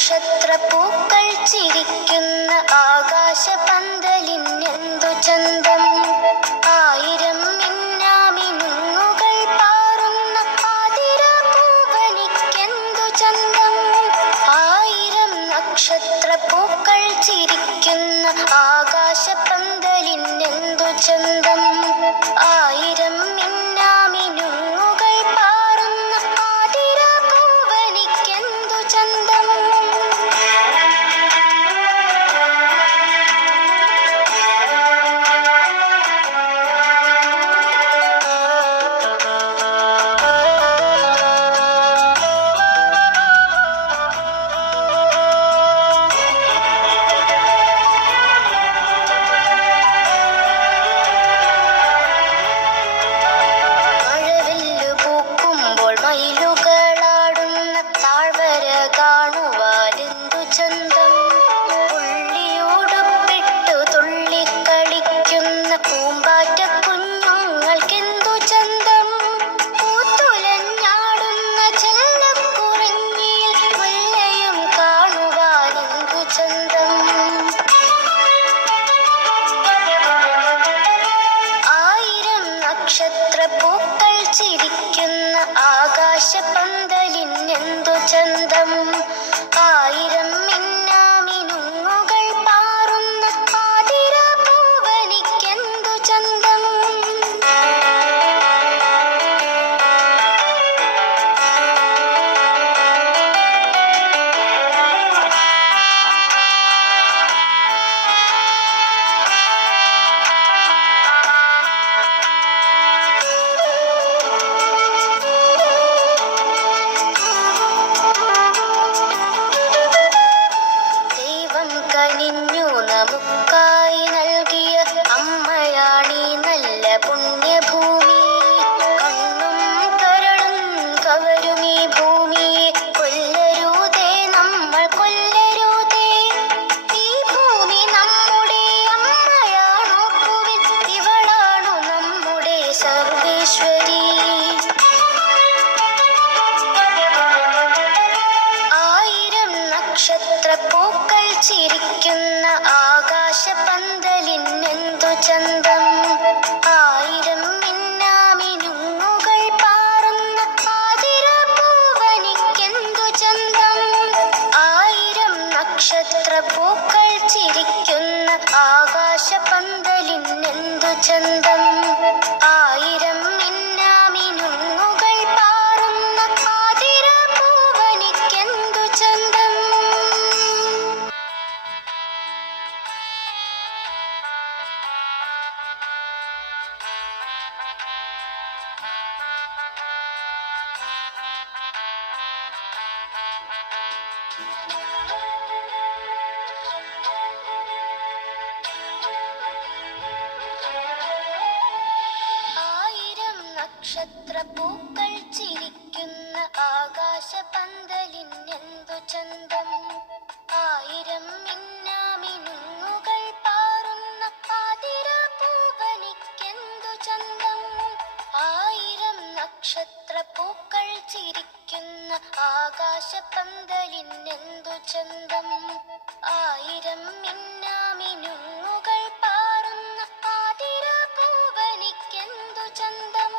നക്ഷത്രപ്പൂക്കൾ ചിരിക്കുന്ന ആകാശപന്തലിനെന്തു ചന്തം. ആയിരം മിന്നാമിനുങ്ങുകൾ പാറുന്ന ആതിരപ്പൂവനിക്കെന്തു ചന്തം. ആയിരം നക്ഷത്രപ്പൂക്കൾ ചിരിക്കുന്ന ആകാശപന്തലിനെന്തു ചന്തം. ആയിരം മിന്നാമിനുങ്ങുകൾ പാറുന്ന ആതിരപ്പൂവനിക്കെന്തു ചന്തം. മയിലുകളാടുന്ന താഴ്വര കാണുവാനെന്തു ചന്തം. പുള്ളിയോടുപ്പിട്ടു തുള്ളിക്കളിക്കുന്ന പൂമ്പാറ്റ കുഞ്ഞുങ്ങൾക്കെന്തു ചന്തം. പൂത്തുലഞ്ഞാടുന്ന ചെല്ലക്കുറിഞ്ഞിയിൽ മുല്ലയും കാണുവാനെന്തു ചന്തം. ആയിരം നക്ഷത്രപ്പൂക്കൾ ചിരിക്കുന്ന ആകാശപന്തലിനെന്തു ചന്തം. ആയിരം മിന്നാമിനുങ്ങുകൾ പാറുന്ന ആതിരപ്പൂവനിക്കെന്തു ചന്തം. കനിഞ്ഞു നമുക്കായി നൽകിയ അമ്മയാണീ നല്ല പുണ്യഭൂമി. കണ്ണും കരളും കവരുമീ ഭൂമിയെ കൊല്ലരുതേ, നമ്മൾ കൊല്ലരുതേ. ഈ ഭൂമി നമ്മുടെ അമ്മയാണോർക്കുവിൻ, ഇവളാണു നമ്മുടെ സർവേശ്വരി. ആയിരം നക്ഷത്രപ്പൂക്കൾ ചിരിക്കുന്ന ആകാശപന്തലിനെന്തു ചന്തം. ആയിരം മിന്നാമിനുങ്ങുകൾ പാറുന്ന ആതിരപ്പൂവനിക്കെന്തു ചന്തം. ആയിരം നക്ഷത്രപ്പൂക്കൾ ചിരിക്കുന്ന ആകാശപന്തലിനെന്തു ചന്തം. ആയിരം മിന്നാമിനുങ്ങുകൾ പാറുന്ന ആതിരപ്പൂവനിക്കെന്തു ചന്തം. ആയിരം നക്ഷത്രപ്പൂക്കൾ ചിരിക്കുന്ന ആകാശപന്തലിനെന്തു ചന്തം. ആയിരം മിന്നാമിനുങ്ങുകൾ പാറുന്ന ആതിരപ്പൂവനിക്കെന്തു ചന്തം. ആയിരം നക്ഷത്രപ്പൂക്കൾ ചിരിക്കുന്ന ആകാശപന്തലിനെന്തു ചന്തം. ആയിരം മിന്നാമിനുങ്ങുകൾ പാറുന്ന ആതിരപ്പൂവനിക്കെന്തു ചന്തം.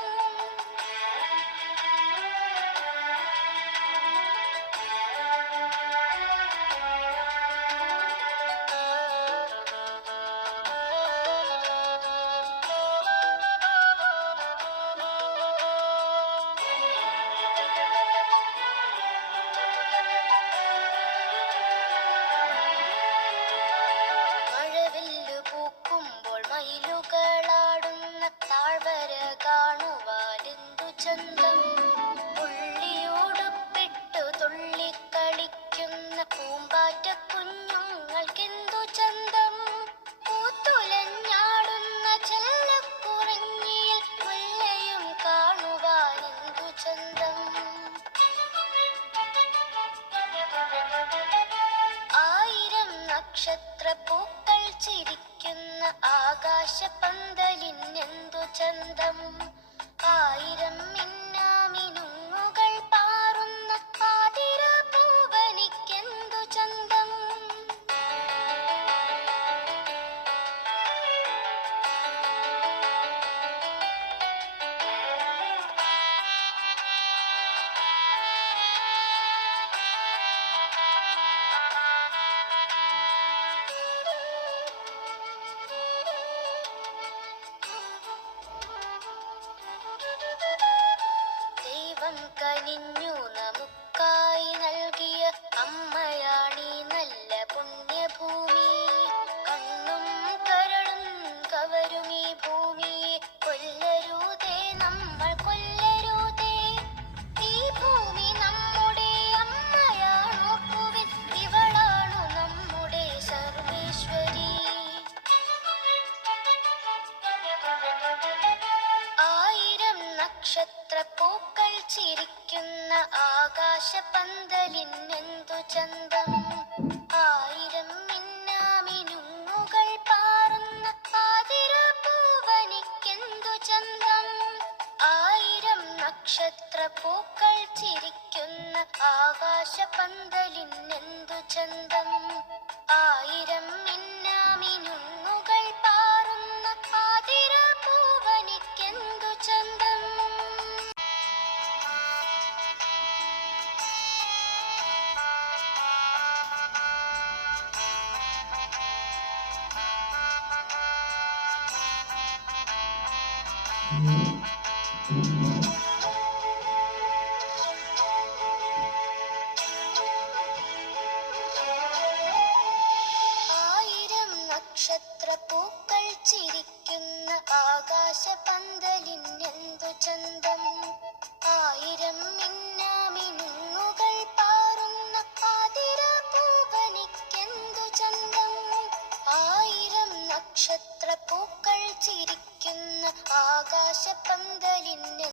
മഴവില്ലു പൂക്കുമ്പോൾ മയിലുകളാടുന്ന താഴ്വര കാണുവാനെന്തു ചന്തം. പുള്ളിയോടുപ്പിട്ടു തുള്ളിക്കളിക്കുന്ന പൂമ്പാറ്റ കുഞ്ഞുങ്ങൾക്കെന്തു ചന്തം. പൂത്തുലഞ്ഞാടുന്ന ചെല്ലക്കുറിഞ്ഞിയിൽ മുല്ലയും കാണുവാനെന്തു ചന്തം. ആയിരം നക്ഷത്രപ്പൂക്കൾ ചിരിക്കുന്ന ആകാശപന്തലിനെന്തു ചന്തം. ആയിരം മിന്നാമിനുങ്ങുകൾ പാറുന്ന ആതിരപ്പൂവനിക്കെന്തു ചന്തം. ആകാശപന്തലിനെന്തു ചന്തം. ആയിരം മിന്നാമിനുങ്ങുകൾ പാറുന്ന ആതിരപ്പൂവനിക്കെന്തു ചന്തം. ആയിരം നക്ഷത്രപ്പൂക്കൾ ചിരിക്കുന്ന ആകാശപന്തലിനെന്തു ചന്തം. ആയിരം മിന്നാമിനുങ്ങുകൾ പാറുന്ന ആതിരപ്പൂവനിക്കെന്തു ചന്തം. ആയിരം നക്ഷത്രപ്പൂക്കൾ ചിരിക്കുന്ന ആകാശപന്തലിനെന്തു ചന്തം. ആയിരം മിന്നാമിനുങ്ങുകൾ പാറുന്ന ആതിരപ്പൂവനിക്കെന്തു ചന്തം. ആയിരം നക്ഷത്രപ്പൂക്കൾ ചിരിക്കുന്ന ആകാശപന്തലിന്